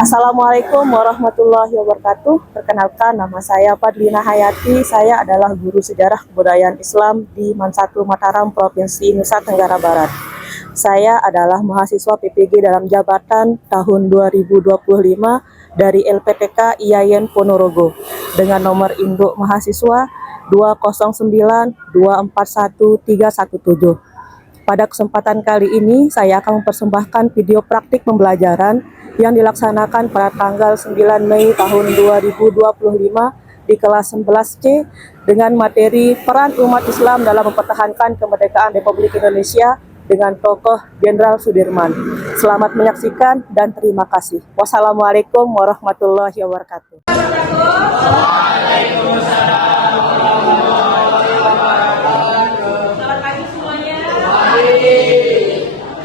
Assalamualaikum warahmatullahi wabarakatuh. Perkenalkan, nama saya Fadlina Hayati. Saya adalah guru sejarah kebudayaan Islam di MAN 1 Mataram, Provinsi Nusa Tenggara Barat. Saya adalah mahasiswa PPG dalam jabatan tahun 2025 dari LPTK IAIN Ponorogo dengan nomor induk mahasiswa 209241317. Pada kesempatan kali ini, saya akan mempersembahkan video praktik pembelajaran yang dilaksanakan pada tanggal 9 Mei tahun 2025 di kelas 11C dengan materi peran umat Islam dalam mempertahankan kemerdekaan Republik Indonesia dengan tokoh Jenderal Sudirman. Selamat menyaksikan dan terima kasih. Wassalamualaikum warahmatullahi wabarakatuh.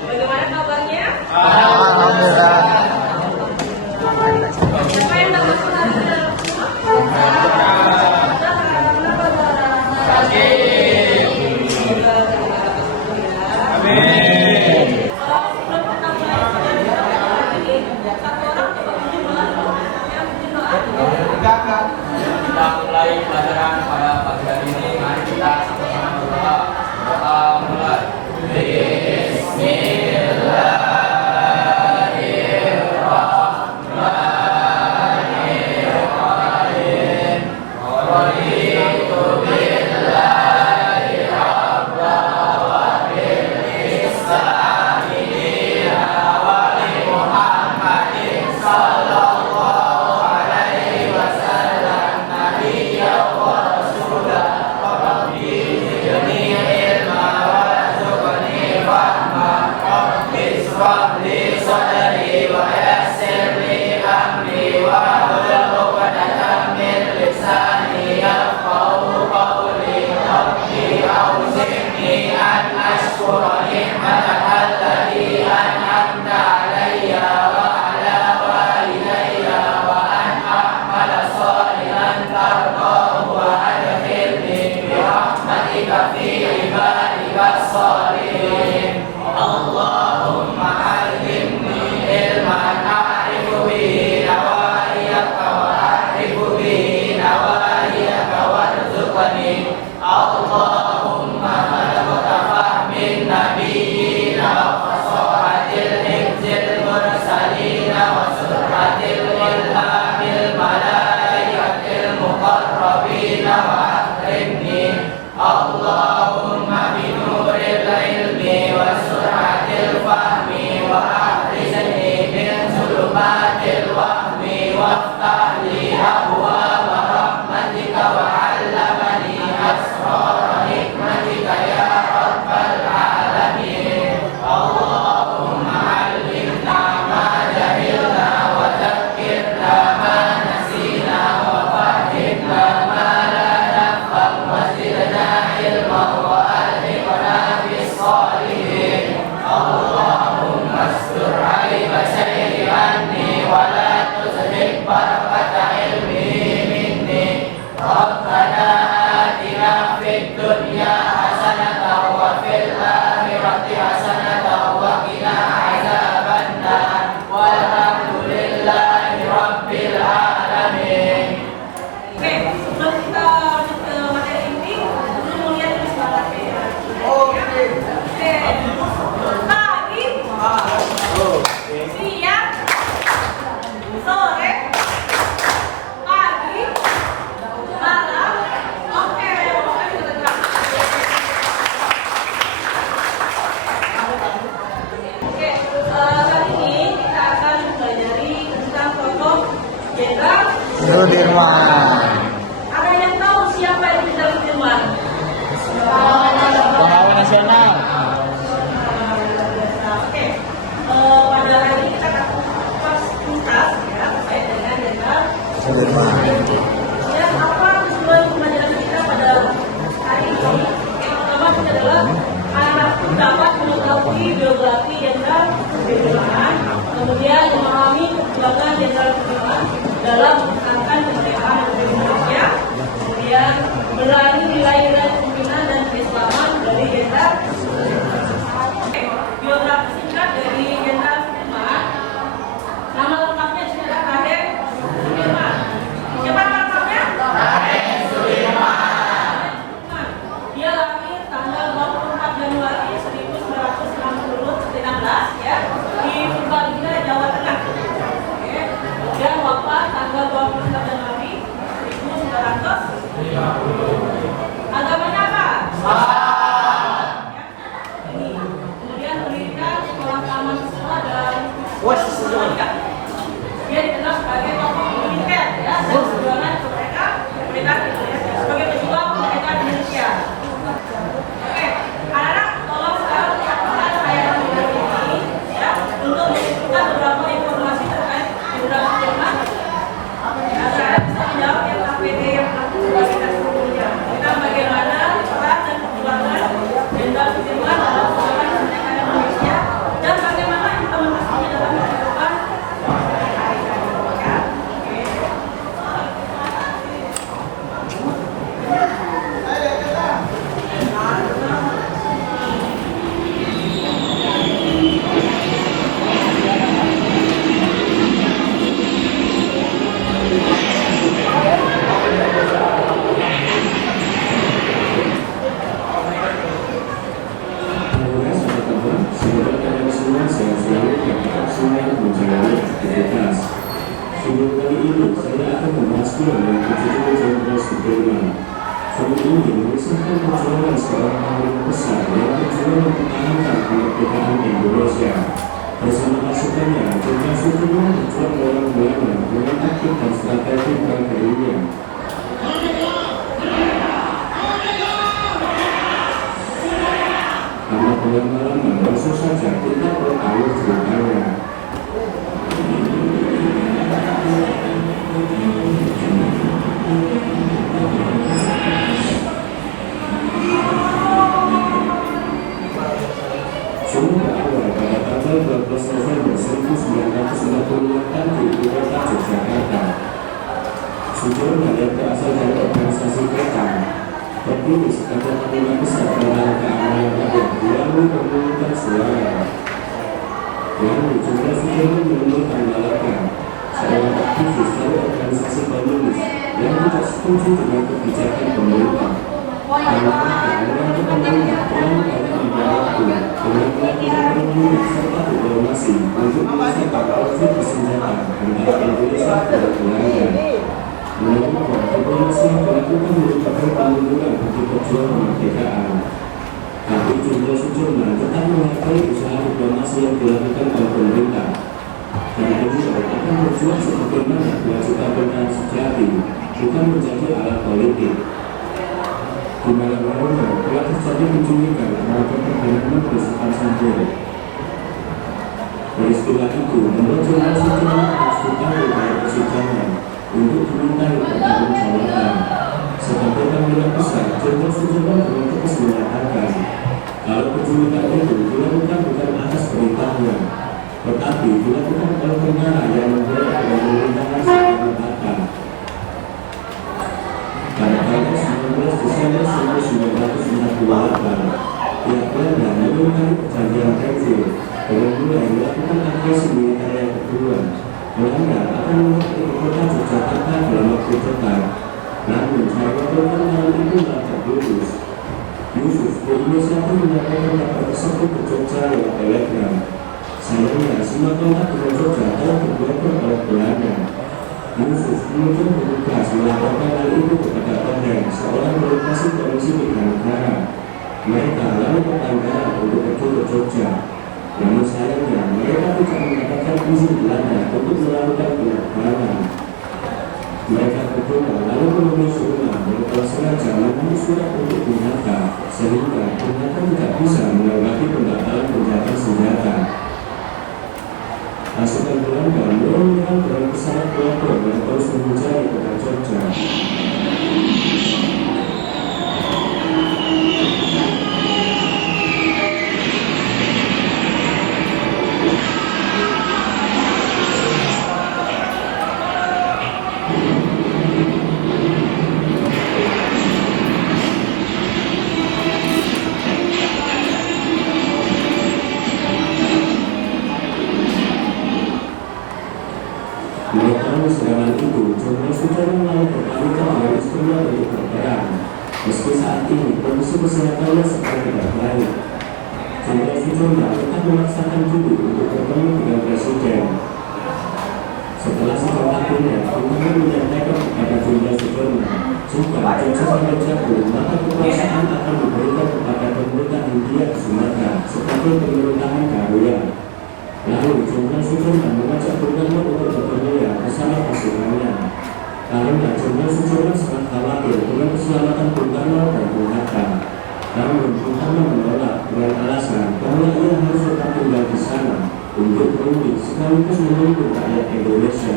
Bagaimana kabarnya? Alhamdulillah. Siapa yang dapat hari ini dalam semua? Kita mulai pelajaran pada pagi hari ini. Mari kita sama-sama berdoa. Doa mulai. Oke, sebelum kita lanjut ke materi ini, dulu mau lihat dulu semangatnya ya. Oke. Pagi, siang, sore, pagi, malam. Oke, pokoknya kita tegak. Oke, kali ini kita akan mempelajari tentang tokoh Jenderal Sudirman. Ada yang tahu siapa yang Jenderal Sudirman? Pahlawan nasional. Oke, pada hari ini kita akan kupas tuntas ya terkait dengan Jenderal Sudirman. dan apa tujuan pembelajaran kita pada hari ini. Yang pertama kita adalah anak dapat mengetahui biografi Jenderal Sudirman, kemudian memahami perjuangan Jenderal Sudirman dalam mempertahankan kemerdekaan Republik Indonesia, kemudian berani nilai-nilai kepemimpinan dan keislaman dari Jenderal Sudirman. Biografi singkat dari Jenderal Sudirman, nama lengkapnya adalah Dia lahir tanggal 24 Januari 1916 ya di Purbalingga, Jawa Tengah. Oke. Dan wafat tanggal 24 Januari 1950. Agamanya apa? Ya. Ini. Kemudian pendidikan sekolah taman siswa dan sekolah. Dia dikenal sebagai tokoh militer ya dan perjuangan kemerdekaan Indonesia sebagai pejuang kemerdekaan Indonesia. Oke, anak-anak tolong sekarang lihat saya ini ya untuk menunjukkan beberapa informasi terkait Jenderal Sudirman. Saya bisa menjawab yang APD yang kita sebelumnya tentang bagaimana peran dan perjuangan Jenderal Sudirman dalam perjuangan kemerdekaan Indonesia dan bagaimana implementasinya dalam kehidupan semoga kalian semua sehat selalu dan tetap semangat menjalani aktivitas. Video kali ini saya akan membahas film yang berjudul Jenderal Sudirman. Film ini mengisahkan perjuangan seorang panglima besar yang berjuang mempertahankan kemerdekaan Indonesia. Bersama pasukannya, Jenderal Sudirman berjuang melawan Belanda dengan taktik dan strategi perang gerilya. Karena pengalaman langsung saja kita beralih ceritanya. Semua berawal pada tanggal 12 November 1968 di Ibu Kota Yogyakarta. Sudirman yang berasal dari organisasi Kretan terpilih sebagai panglima besar tentang keamanan rakyat melalui pemungutan suara. Lalu Jenderal Sudirman menemukan Malaka, seorang aktivis dari organisasi komunis yang tidak setuju dengan kebijakan pemerintah. Malaka mengaku pemerintah telah membangun waktu dengan melakukan perundingan serta diplomasi untuk menyelesaikan konflik bersenjata antara Indonesia dan Belanda. Menurutnya, diplomasi yang dilakukan merupakan penunjukan bagi pejuang kemerdekaan. Tapi Jenderal Sudirman tetap menghargai usaha diplomasi yang dilakukan oleh pemerintah. Dan beliau akan berjuang sebagaimana kewajiban sejati, bukan menjadi alat politik. Di malam harinya telah terjadi penculikan terhadap Perdana Menteri Sultan Syahrir. Peristiwa itu membuat Jenderal Sudirman harus bertanggung pada persidangan untuk dimintai pertanggungjawaban. Sebagai panglima besar, Jenderal Sudirman dengan tegas menyatakan kalau penculikan itu dilakukan bukan atas perintahnya, tetapi dilakukan oleh tentara yang membuat pemerintahan secara merata. Pada tanggal 19 Desember 1948, pihak Belanda mengingkari perjanjian Kecil dengan mulai melakukan agresi militer yang kedua. Belanda akan membuat ibu kota Yogyakarta dalam waktu dekat. Namun, saya wakilkan malam itu telah terputus. Yusuf berinisiatif menyampaikan kabar tersebut ke Jogja lewat telegram. Sayangnya, semua kontak dengan Jogja telah diblokir oleh Belanda. Yusuf kemudian bertugas melaporkan hal itu kepada Kodam, seorang birokrasi Komisi Tiga Negara. Mereka lalu bertanggaran untuk pergi ke Jogja. Namun sayangnya, mereka tidak mendapatkan izin Belanda untuk melakukan penerbangan. Mereka berdua lalu menemui Sudirman yang telah sengaja menulis surat untuk Bung-Hatta, sehingga Bung-Hatta tidak bisa menanggapi pembatalan gencatan senjata. Pasukan Belanda mulai menyerang dengan pesawat pelopor yang terus mengejar kota Jogja. kondisi kesehatannya sedang tidak baik. Jenderal Sudirman tetap memaksakan diri untuk bertemu dengan Presiden. Setelah sidang akhirnya, Gubernur menyampaikan kepada Jenderal Sudirman, jika jujur menjatuh, maka kekuasaan akan diberikan kepada pemerintah Hindia di Sumatera sebagai pemerintahan darurat. Lalu Jenderal Sudirman mengajak Gubernur untuk bertemu bersama pasukannya. Karena Jenderal Sudirman sangat khawatir dengan keselamatan Bung Karno dan Bung Hatta. Namun Bung Karno menolak dengan alasan bahwa ia harus tetap tinggal di sana untuk berunding sekaligus melindungi rakyat Indonesia.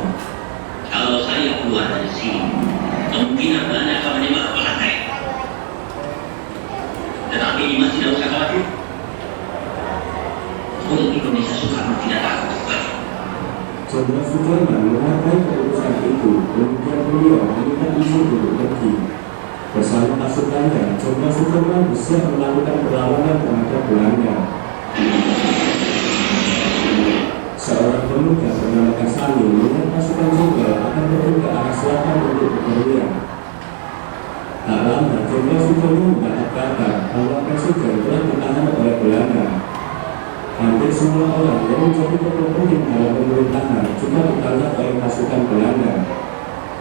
Kalau saya keluar dari sini, kemungkinan Belanda akan menembak kepala saya. Tetapi Dimas tidak usah khawatir. Orang Indonesia suka tidak takut. Jenderal Sudirman menghargai keputusan itu, kemudian beliau meminta izin untuk pergi. Bersama pasukannya, Jenderal Sudirman bersiap melakukan perlawanan terhadap Belanda. Seorang pemuda bernama Kasali melihat pasukan Jenderal akan pergi ke arah selatan untuk berpergian. Tak lama, Jenderal Sudirman mendapat kabar bahwa Presiden telah ditahan oleh Belanda. Hampir semua orang yang menjadi tokoh penting dalam pemerintahan juga ditangkap oleh pasukan Belanda.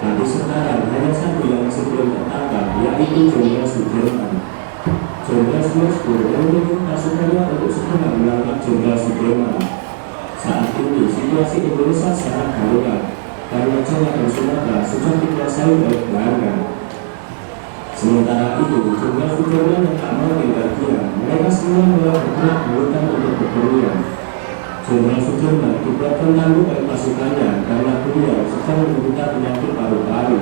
Tapi sekarang hanya satu yang masih belum tertangkap, yaitu Jenderal Sudirman. Jenderal Sudirman menyuruh pasukannya untuk segera menangkap Jenderal Sudirman. Saat ini situasi Indonesia sangat darurat karena Jawa dan Sumatera sudah dikuasai oleh Belanda. Sementara itu, Jenderal Sudirman yang tak mau tinggal diam, mereka semua mulai bergerak di hutan untuk berpergian. Jenderal Sudirman dibuatkan tangguh oleh pasukannya karena beliau sedang menderita penyakit paru-paru.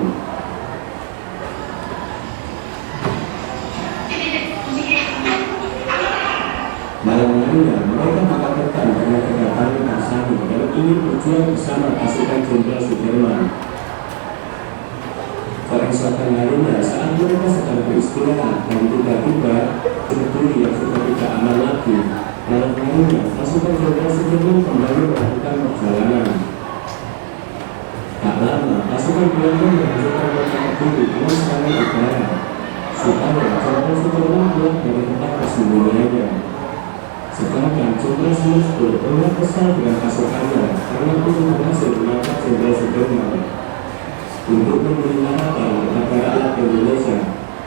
Malam-malamnya, mereka dikagetkan dengan kedatangan Kasali yang ingin berjuang bersama pasukan Jenderal Sudirman. Keesokan harinya, saat mereka sedang beristirahat dan tiba-tiba berduri yang sudah tidak aman lagi. Malam harinya, pasukan Jenderal Sudirman kembali melakukan perjalanan. Tak lama, pasukan Belanda menghancurkan kota Kediri dengan serangan udara, supaya Jenderal Sudirman keluar dari tempat persembunyiannya. Sedangkan Jenderal Sudirman terlihat kesal dengan pasukannya karena belum berhasil menangkap Jenderal Sudirman. Untuk memberi harapan kepada rakyat Indonesia,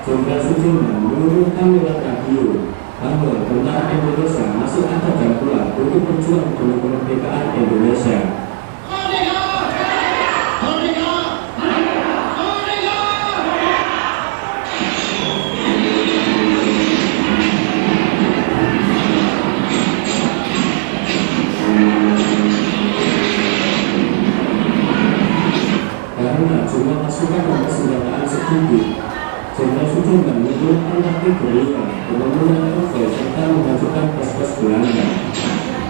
Jenderal Sudirman mengumumkan lewat radio bahwa tentara Indonesia masih ada dan kuat untuk berjuang demi kemerdekaan Indonesia. Karena jumlah pasukan dan persenjataan sedikit, Jenderal Sudirman menggunakan taktik gerilya dengan menggunakan rifle serta menghancurkan pos-pos Belanda.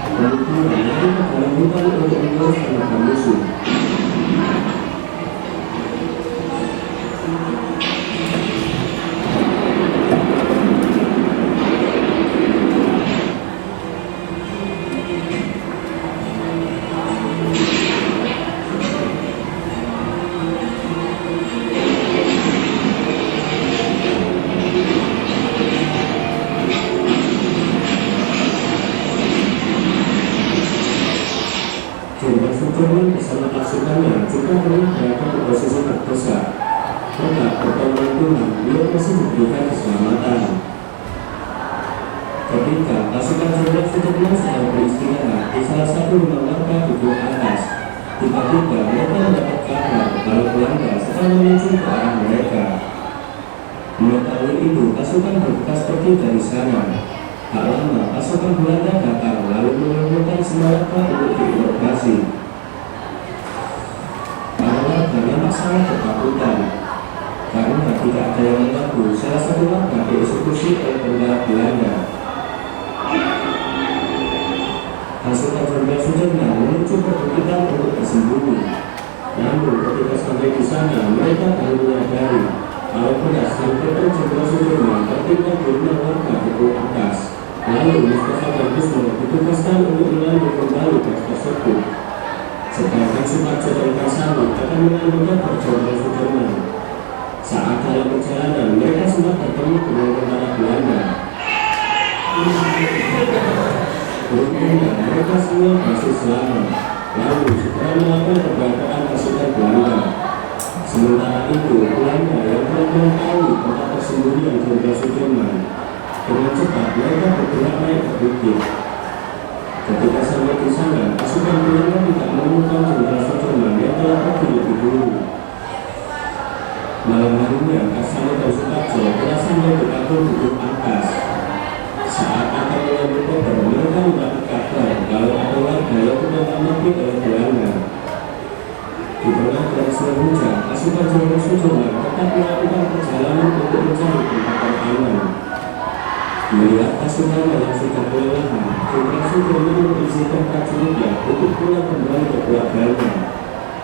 Kemudian mereka ke dalam hutan untuk mengurus tenaga musuh. Jenderal Sudirman bersama pasukannya juga pernah berada di posisi terdesak. Tetap bertolak-ulang, beliau masih diberikan keselamatan. Ketika pasukan Jenderal Sudirman sedang beristirahat di salah satu rumah warga di Bukit Atas, tiba-tiba mereka mendapat kabar kalau Belanda sedang menuju ke arah mereka. Mengetahui itu, pasukan bergegas pergi dari sana. Tak lama, pasukan Belanda datang lalu mengumpulkan senjata untuk diinterogasi. Para warga nampak sangat ketakutan karena tidak ada yang mengaku salah satu warga dieksekusi oleh tentara Belanda. Pasukan Jenderal Sudirman menuju perbukitan untuk bersembunyi. Namun ketika sampai di sana, mereka baru menyadari kalau beras yang bertemu Jenderal Sudirman tertinggal di rumah warga di Bukit Atas. Lalu Mustafa dan Gusmo ditugaskan untuk menyambut kembali beras tersebut. Sedangkan Suparjo dan Kasali akan melanjutkan perjalanan Sudirman. Saat dalam perjalanan, mereka sempat bertemu dengan tentara Belanda. Beruntungnya mereka semua masih selamat. Lalu setelah melakukan pembakaran pasukan Belanda. Sementara itu, Belanda yang telah mengetahui tempat persembunyian Jenderal Sudirman, dengan cepat mereka bergerak naik ke bukit. Ketika sampai di sana, pasukan Belanda tidak menemukan Jenderal Sudirman yang telah pergi lebih dulu. Malam harinya, Kasali dan Sutarjo telah sampai di kampung Bukit Atas. Saat akan menyambut kabar, mereka mendapat kabar kalau ada warga yang terdampak mati oleh Belanda. Di tengah derasnya hujan, pasukan Jenderal Sudirman tetap melakukan perjalanan untuk mencari tempat aman. Melihat pasukan yang sudah kelelahan, Jenderal Sudirman mengizinkan prajuritnya untuk pulang kembali ke keluarganya.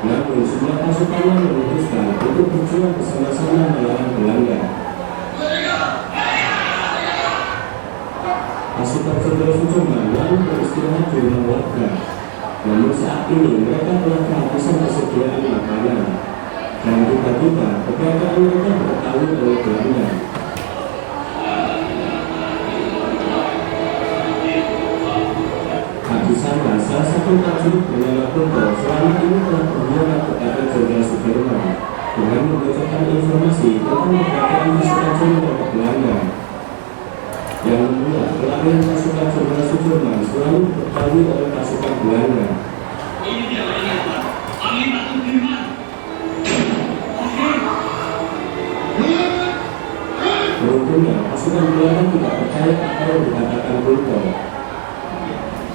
Namun semua pasukannya memutuskan untuk berjuang bersama-sama melawan Belanda. Pasukan Jenderal Sudirman lalu beristirahat di rumah warga. Namun saat ini mereka telah kehabisan persediaan makanan. Dan tiba-tiba keberadaan mereka diketahui oleh Belanda. Di sana, salah satu prajurit bernama Kunto selama ini telah berkhianat kepada Jenderal Sudirman dengan membocorkan informasi tentang keberadaan pasukan Jenderal Belanda. Yang membuat pelarian pasukan Jenderal Sudirman selalu diketahui oleh pasukan Belanda. Beruntungnya, pasukan Belanda tidak percaya apa yang dikatakan Kunto.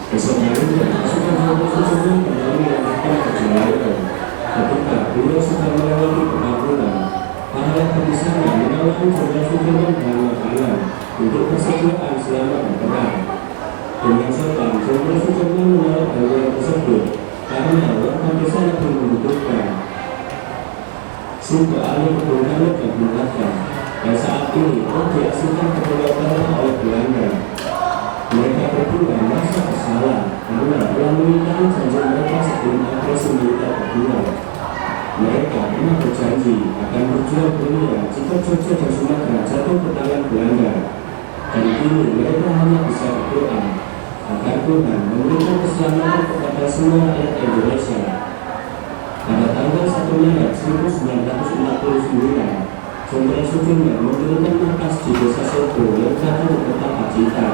Besok harinya, pasukan Jenderal Sudirman kembali melanjutkan perjalanan. Ketika beliau sudah melewati perkampungan, para warga di sana menawarkan Jenderal Sudirman bahan makanan untuk persediaan selama berperang. Dengan sopan, Jenderal Sudirman menolak bantuan tersebut karena warga di sana belum membutuhkan. Sudah alih kebunkan dan mengatakan, dan saat ini diaksikan ke Pulau Tengah oleh Belanda. Mereka berdua merasa bersalah karena telah mengingkari janji mereka sebelum agresi militer berdua. Mereka pernah berjanji akan berjuang dunia jika Jogja dan Sumatera jatuh ke tangan Belanda. Dan kini mereka hanya bisa berdoa agar Tuhan memberikan keselamatan kepada semua rakyat Indonesia. Pada tanggal 1 Maret 1949, Jenderal Sudirman mendirikan markas di Desa Sogo yang berada di kota Pacitan.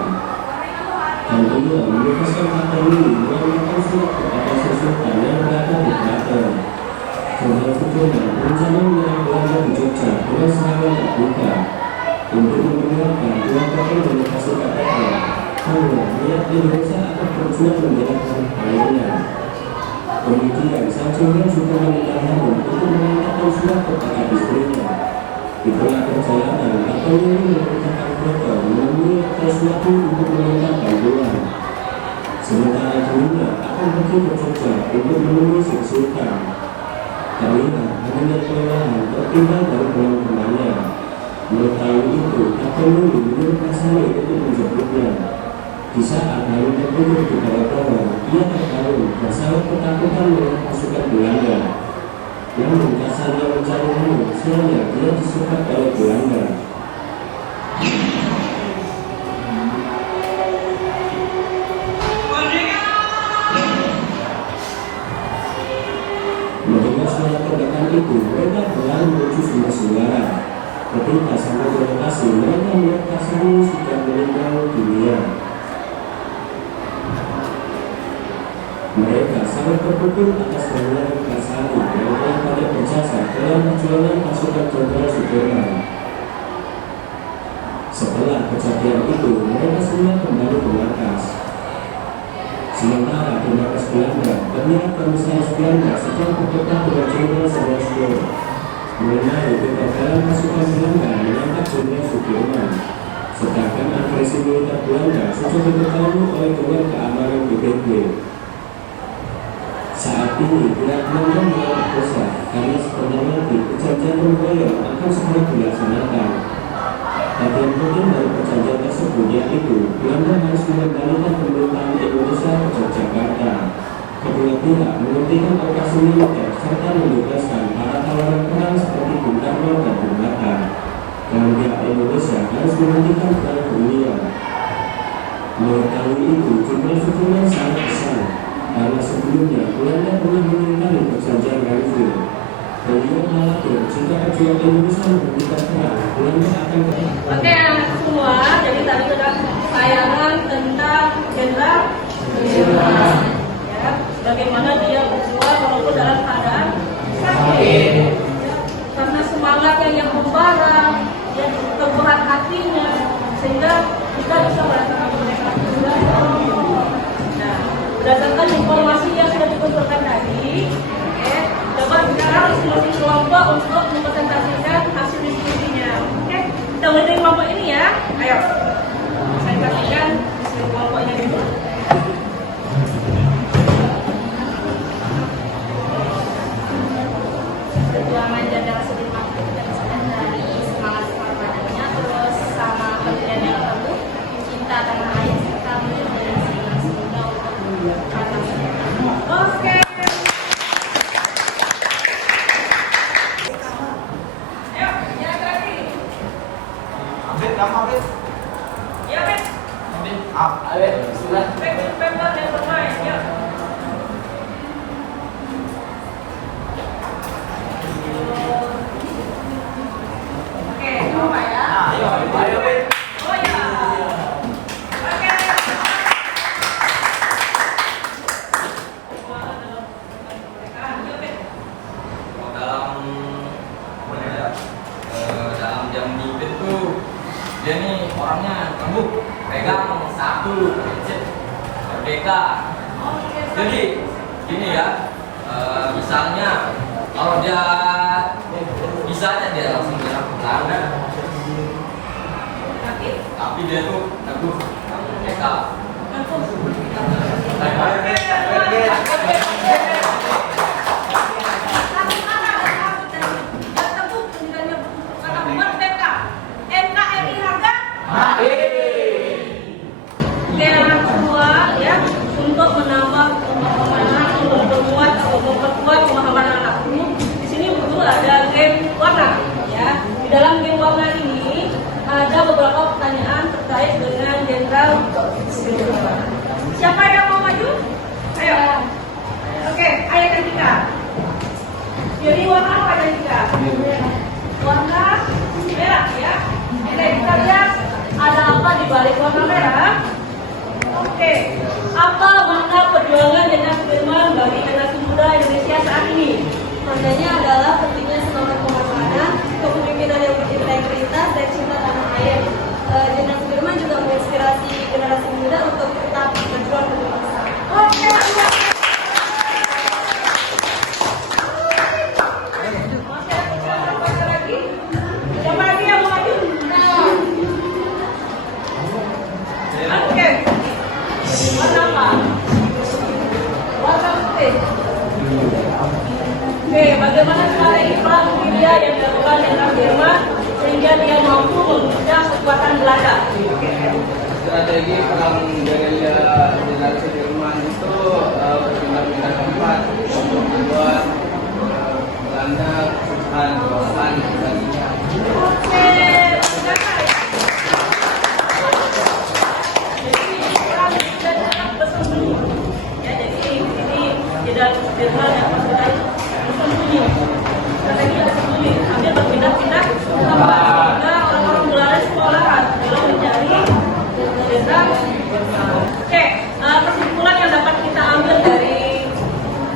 Dan beliau menugaskan Kapolri mengeluarkan surat kepada Sultan yang berada di Keraton. Jenderal Sudirman berencana menyerang Belanda di Jogja dengan serangan terbuka untuk memperlihatkan dua tokoh demokrasi KPR bahwa niat Indonesia akan berjuang membela tanah airnya. Kemudian sang jenderal juga meminta Harun untuk mengantarkan surat kepada istrinya. Di tengah perjalanan, Kapolri memerintahkan Broto menemui sesuatu untuk meminta bantuan. Sementara dirinya akan pergi ke Jogja untuk menemui Sri Sultan. Terlihat adanya kelelahan tertinggal dari teman-temannya. Mengetahui itu, Kapolri menyuruh Kasali untuk menjemputnya. Di saat Harun tertidur di bawah pohon, ia terbangun dan sangat ketakutan melihat pasukan Belanda. Namun Kasali yang mencari Harun, sialnya dia disergap oleh Belanda. Mendengar suara tembakan itu, mereka berlari menuju sumber suara. Ketika sampai di lokasi, mereka melihat Kasali sudah meninggal dunia. Mereka sangat terpukul atas kehilangan Kasali yang telah banyak berjasa dalam perjuangan pasukan Jenderal Sudirman. Setelah kejadian itu, mereka semua kembali ke markas. Sementara di markas Belanda, terlihat Komisaris Belanda sedang berdebat dengan Jenderal Sudirman mengenai kegagalan pasukan Belanda menangkap Jenderal Sudirman. Sedangkan agresi militer Belanda sudah diketahui oleh Dewan Keamanan PBB. Saat ini pihak Belanda mulai berdosa karena sebentar lagi perjanjian Royal akan segera dilaksanakan. Bagian penting dari perjanjian tersebut yaitu Belanda harus mengembalikan pemerintahan Indonesia ke Yogyakarta. Kedua pihak menghentikan operasi militer serta menugaskan para tawanan perang seperti Bung Karno dan Bung Hatta. Dan pihak Indonesia harus menghentikan perang dunia. Belanda pernah menentang perjanjian Balfour. Beliau khawatir jika pejuang Indonesia memberikan perang, Belanda akan Oke anak semua, jadi tadi sudah tayangan tentang Jenderal Sudirman. Ya, bagaimana dia berjuang walaupun dalam keadaan sakit. Karena semangatnya yang membara, yang keberat hatinya, sehingga kita bisa merasakan kemerdekaan juga. Nah, berdasarkan informasi yang sudah dikumpulkan tadi, oke, coba sekarang diskusi kelompok untuk mempresentasikan hasil diskusinya. Oke, kita mulai dari kelompok ini ya. Ayo, saya kasihkan diskusi kelompoknya dulu. Perjuangan Jenderal Sudirman itu berdasarkan dari semangat pengorbanannya, terus sama pendirian yang teguh, cinta tanah air serta menjadi sehingga untuk kata Oke. Ayo, jalan lagi. Ya, Bet. Pember dan bermain, ya. Oke, coba ya. Oh ya. Oke. Dalam dalam jam mimpi tuh dia nih orangnya tembuk pegang satu prinsip merdeka. Jadi gini ya, misalnya kalau dia bisa aja dia langsung nyerang Belanda, tapi dia tuh teguh merdeka. Oke anak semua ya, untuk menambah pemahaman, untuk memperkuat atau memperkuat pemahaman anakku, di sini dulu ada game warna ya. Di dalam game warna ini ada beberapa pertanyaan terkait dengan Jenderal Sudirman. Siapa yang mau maju? Ayo. Oke, ayo Cantika. Jadi warna apa Cantika? Warna merah ya. Oke, kita lihat ada apa di balik warna merah. Oke, apa makna perjuangan Jenderal Sudirman bagi generasi muda Indonesia saat ini? Maknanya adalah pentingnya semangat pengorbanan, kepemimpinan yang berintegritas dan cinta tanah air. Jenderal Sudirman juga menginspirasi generasi muda untuk tetap berjuang untuk bangsa. Oke, masih ada lagi? Siapa lagi yang mau maju? Oke. Warna apa? Warna putih. Oke, bagaimana strategi perang dunia yang dilakukan Jenderal Sudirman sehingga dia mampu memuncak kekuatan Belanda? Strategi perang gerilya Jenderal Sudirman itu berpindah-pindah tempat untuk membuat Belanda kesusahan kawasan baginya. Oke, benar ya. Jadi perang Jenderal bersembunyi. Ya, jadi ini Jenderal Sudirman yang bersembunyi. Strategi bersembunyi, sambil berpindah-pindah tempat. Sehingga orang-orang Belanda sekolahan dalam mencari Jenderal Sudirman. Oke, kesimpulan yang dapat kita ambil dari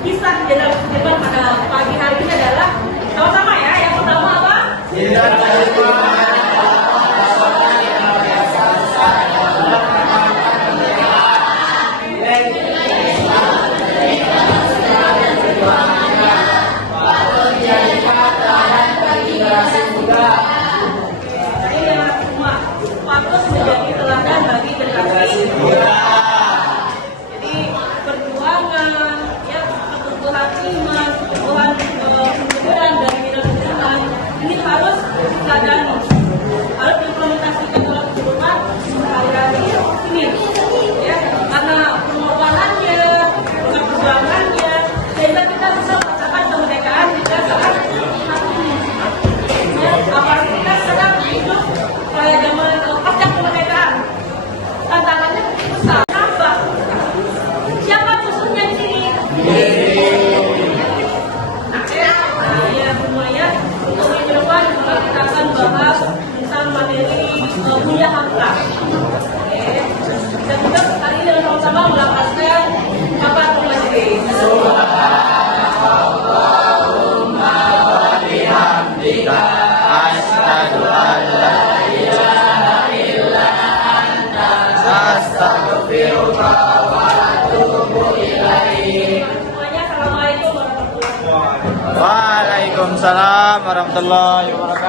kisah Jenderal Sudirman pada pagi hari ini adalah sama-sama ya. Yang pertama apa? Ini yang semua patut menjadi teladan bagi generasi punya hak. Oke. Dan kita kali ini dengan sama-sama melafazkan kafatul majlis. Asyhadu an la ilaha illa anta astaghfiruka wa atubu ilaik. Semuanya assalamualaikum warahmatullahi wabarakatuh. Waalaikumsalam warahmatullahi wabarakatuh.